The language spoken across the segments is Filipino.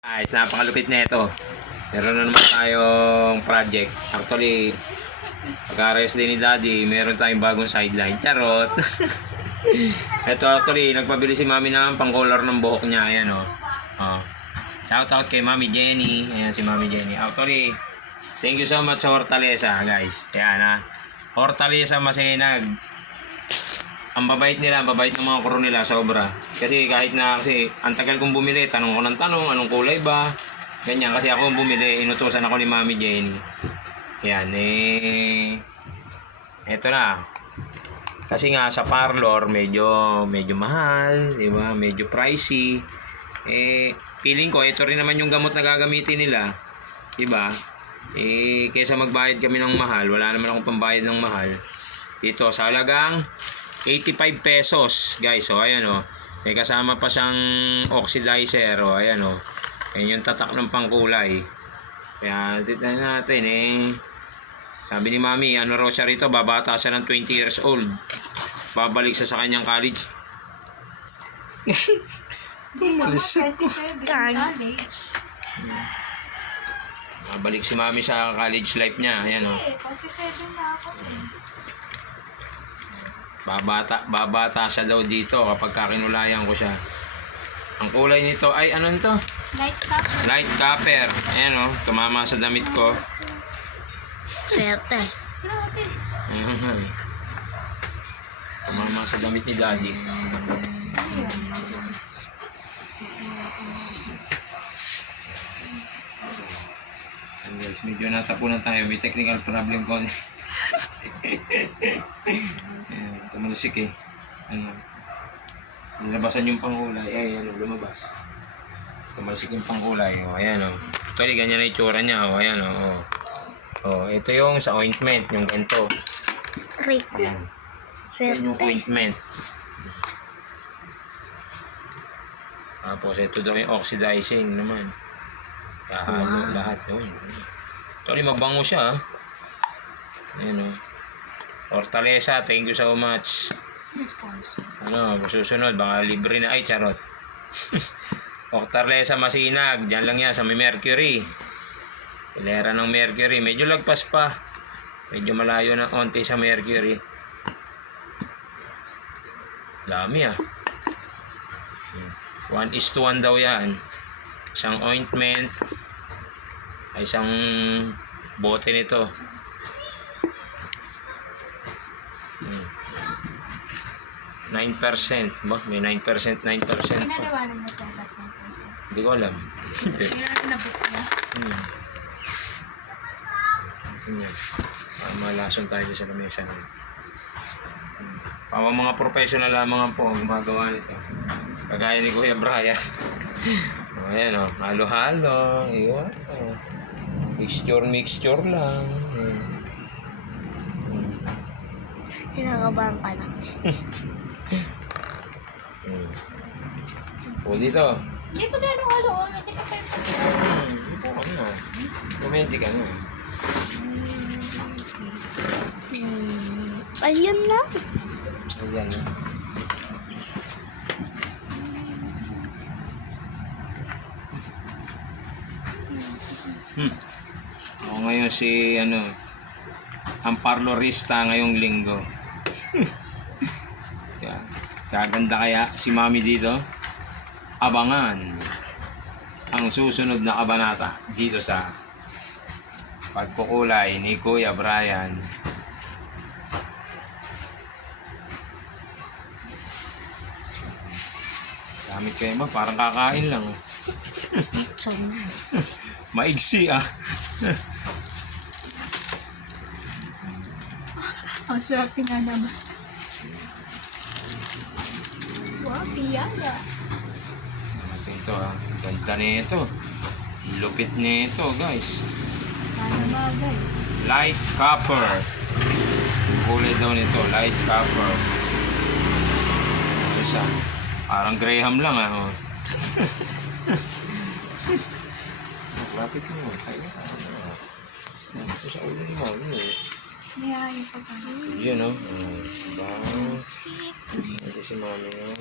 Guys, napakalupit na ito. Meron na naman tayong project. Actually, pagka-rest din ni Daddy, meron tayong bagong sideline. Charot! ito actually, nagpabili si Mami ng pang-color ng buhok niya. Ayan o. Oh. Oh. Shout out kay Mami Jenny. Ayan si Mami Jenny. Actually, thank you so much sa Hortaleza, guys. Ayan ha. Hortaleza Masinag. Ang babait nila, babait ng mga crew nila, sobra. Kasi kahit na, kasi ang tagal kong bumili, tanong ko ng tanong, anong kulay ba? Ganyan, kasi ako bumili, inutusan ako ni Mami Jenny. Yan, eh, eto na. Kasi nga sa parlor, medyo, medyo mahal, di ba? Medyo pricey. Eh, feeling ko, ito rin naman yung gamot na gagamitin nila. Di ba? Eh, kaysa magbayad kami ng mahal, wala naman akong pambayad ng mahal. Dito, sa halagang 85 pesos, guys. So, ayan o. May kasama pa siyang oxidizer. O, ayan o. Ayan yung tatak ng pangkulay. Kaya, titignan natin eh. Sabi ni Mami, ano raw siya rito, babata siya ng 20 years old. Babalik siya sa kanyang college. Bumalisak ko. College. Babalik si Mami sa college life niya. Ayan o. Eh, 47 na ako eh. Babata, babata siya daw dito kapag kakinulayan ko siya. Ang kulay nito ay ano nito? Light cup. Light copper. Ayan o, tumama sa damit ko. Swerte. Ayan nga eh. Tumama sa damit ni Daddy. Medyo natapunan tayo. May technical problem ko. Ayan, tumulusik eh. Ano? Nilabasan yung pangkulay. Eh, ano, lumabas. Tumalsik yung pangkulay. O, ayan o. Actually, ganyan na itsura niya. O, ayan o. O, ito yung sa ointment, yung ganito. Rico. Ayan. Yan yung ointment. Tapos ito daw yung oxidizing naman. Kahalo Wow. lahat yun. Actually, mabango siya. ah. Ayan o. Hortaleza, thank you so much. Ano, susunod, baka libre na. Ay, charot. Hortaleza Masinag, dyan lang yan sa may Mercury. Pilera ng Mercury, medyo lagpas pa. Medyo malayo na onti sa Mercury. Dami ah. 1 is to 1 daw yan. Isang ointment. Ay isang bote nito. 9%. Ba? May 9%, 9% pa. Pinaliwanag mo sa akin ng person. Hindi ko alam. Hindi. Nabot na. Hmm. Ganyan. Ah, malason tayo sa lamesa. Hmm. Pama mga professional lamang po ang gumagawa nito. Kagaya ni Kuya Brian. o, ayan o. Halo-halo. Iwan. Oh. Mixture, mixture lang. Hmm. Kinakabahan ka na. Hmm. O, dito. Hindi pa gano'ng halo. oh. Hindi pa kayo. Hmm. Dito ka na. Kumenti ka na. Hmm. Ayun na. Ayan na. Hmm. Ako ngayon si ano ang parlorista ngayong linggo. Kaya, kaganda kaya si Mami dito. Abangan ang susunod na kabanata dito sa pagkukulay ni Kuya Brian. Gamit kayo ba? Parang kakain lang. Maigsi ah. Ang swerte nga naman. Natin ito ah. Ganda nito. Lupit nito guys. Sana bagay. Light copper. Kulay daw nito. Light copper. Ito siya. Parang Graham lang ah. Oh. Lapit mo. Tayo ka. Ano? Ito sa ulo mo. Ano eh. Yeah, yung pagkakas. Yun, no? Bangs. Ito si mami yun.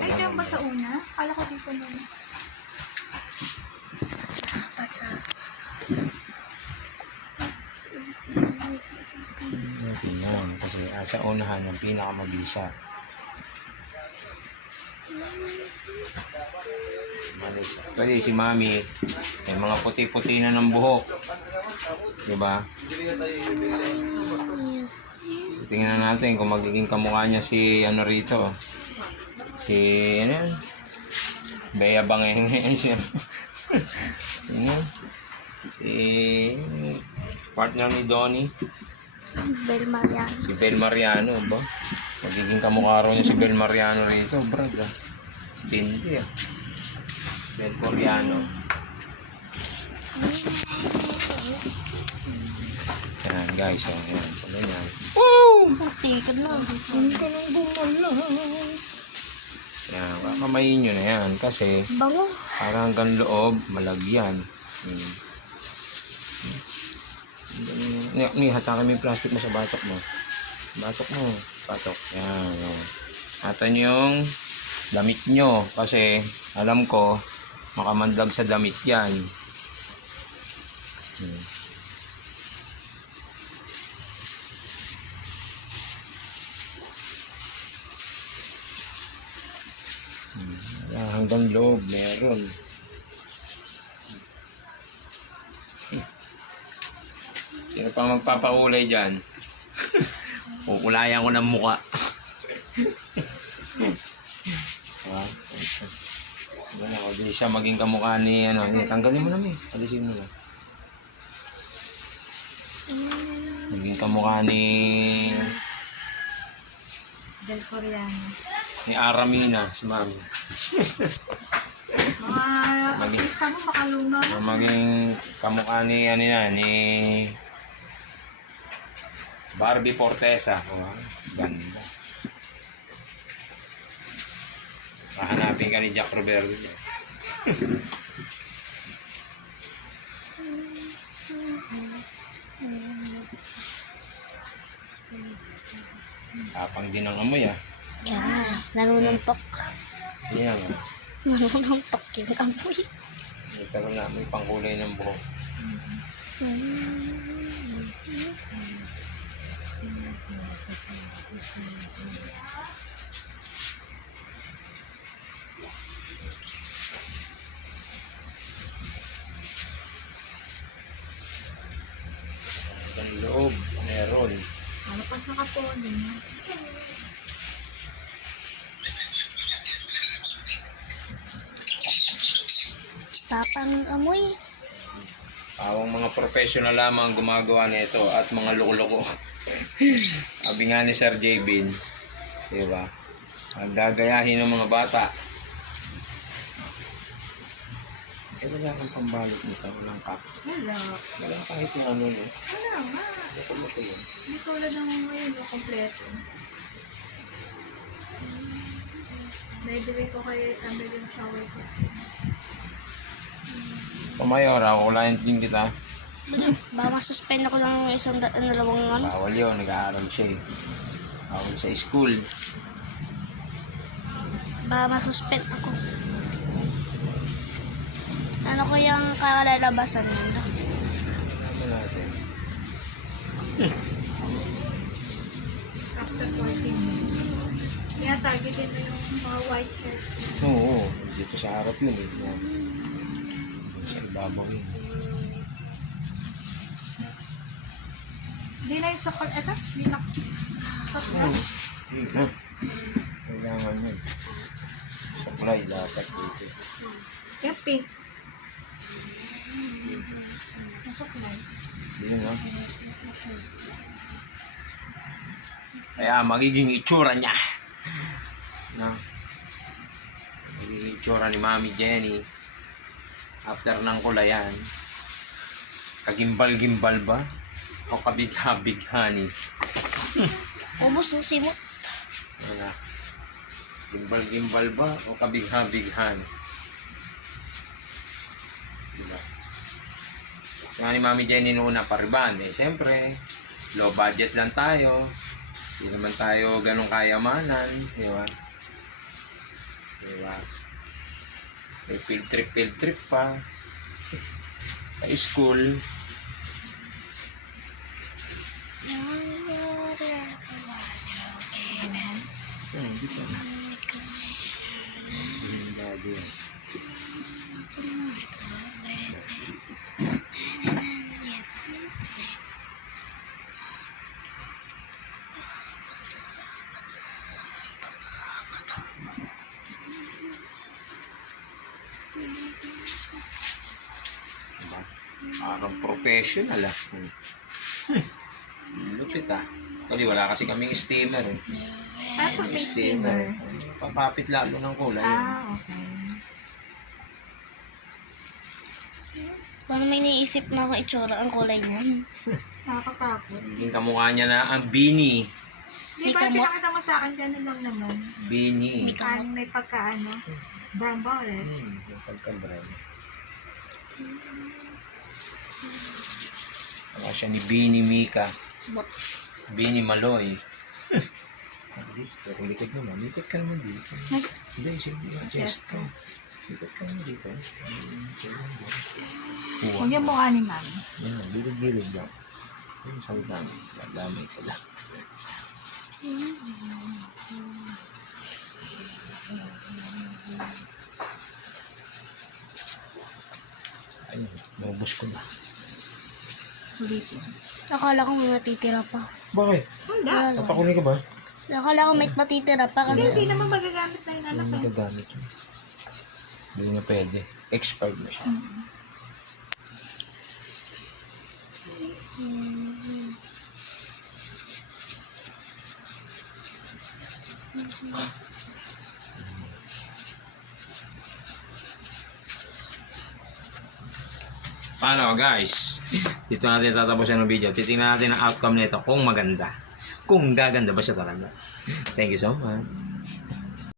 Ay, diyan ba sa una? Kala ko dito nun. Pacha. Tingnan, kasi ah, sa unahan, yung pinakamabisa. Mali, si mami, may mga puti-puti na ng buhok. Diba? Tingnan natin kung magiging kamukha niya si ano rito. Si ano yan? Bea Bangenge siya. Ano? Si partner ni Donnie. Bel Mariano. Si Bel Mariano ba? Magiging kamukha raw niya si Bel Mariano rito, brad. Ah. Tindi ah. Bel Mariano. Yan guys, oh, yan. Pala yan. Puti ka na. Yan, kakamayin nyo na yan kasi Bango. parang hanggang loob, malagyan. Hmm. Ni, ni hatakan mo yung plastic mo sa batok mo. Batok mo. Batok. Yan. yan. Hatan nyo yung damit nyo kasi alam ko makamandag sa damit yan. Hmm. Ah, hanggang loob meron. Sino pa magpapakulay dyan? Kukulayan ko ng muka. ah, Wala, huwag siya maging kamukha ni ano. Tanggalin mo na mi. Alisin mo na. Maging kamukha ni Del Coreano. ni Aramina, si Mami. Mga Magi- artista mo makaluma. Na maging kamukha ni ano yan, ni Barbie Fortesa. Oh, ganda. Hahanapin ka ni Jack Roberto. Tapang din ang amoy ah. Yan na. Nanununtok. Yan ah. Nanununtok yung amoy. Nagkaroon na may pangkulay ng buhok. Ang loob, meron. Ano pa sa kapon? Tapang amoy. Awang mga professional lamang gumagawa nito at mga loko-loko. Sabi nga ni Sir J. Bin, di ba? Ang gagayahin ng mga bata. Eh, wala kang pambalot nito. Walang pa. Wala. Wala kahit na ano, no? Wala nga. Loko-loko yun. Hindi tulad ng ngayon, yung kompleto. Naibigay ko kay Amel yung shower ko. Pamayora, kulayan din kita. Baka masuspend ako ng isang da- dalawang ano. Bawal yun, nag-aaral siya eh. Bawal sa school. Baka masuspend ako. Ano kayang kalalabasan nila? Ano natin? After 14 minutes. Kaya targetin mo yung mga white hairs. Oo, dito sa harap yun eh. Ibabaw yun. Hindi na yung sokol. Eto, hindi na. Sokol. Dito. Kailangan yun. Supply dapat dito. Masok na. Yun no? Kaya magiging itsura niya. No? Magiging itsura ni Mami Jenny. After ng kulayan. Kagimbal-gimbal ba? O kabigha-bighani? Ubus yung simot. Ano? Gimbal-gimbal ba o kabigha-bighan? Diba? Kaya ni Mami Jenny noong una pariban, eh siyempre, low budget lang tayo. Hindi naman tayo ganun kayamanan, di ba? Di ba? May field trip, field trip pa. Sa school. Hmm, dito na. Hindi na Professional ah. Hmm. Lupit ah. Kasi wala kasi kaming steamer eh. Tapos may steamer. Papapit lalo ng kulay. Ah, okay. Parang may niisip na ako itsura ang kulay niyan. Nakakatakot. Yung kamukha niya na ang Bini. Di ba, pinakita mo sa akin, ganun lang naman. Bini. Kan may pagkaano. Brown ba ulit? Hmm, yung pagka-brown. Siya ni Bini Mika. Bot. Bini Maloy. Pero likod naman. Likod ka naman dito. Hindi, sige. Chest ka. Likod ka naman dito. Huwag yung mukha ni mami. Yan, bilog-bilog lang. Yung sa lang. Ladamay ka lang. Ayun, maubos ko na. Ulitin. Akala ko may matitira pa. Bakit? Wala. Napakunin ka ba? Akala ko may matitira pa Kasi kasi hindi naman magagamit na yung anak Hindi ko. magagamit yun. Hindi na pwede. Expired na siya. Paano guys? Dito natin tatapusin ang video. Titingnan natin ang outcome nito kung maganda. Kung gaganda ba siya talaga. Thank you so much.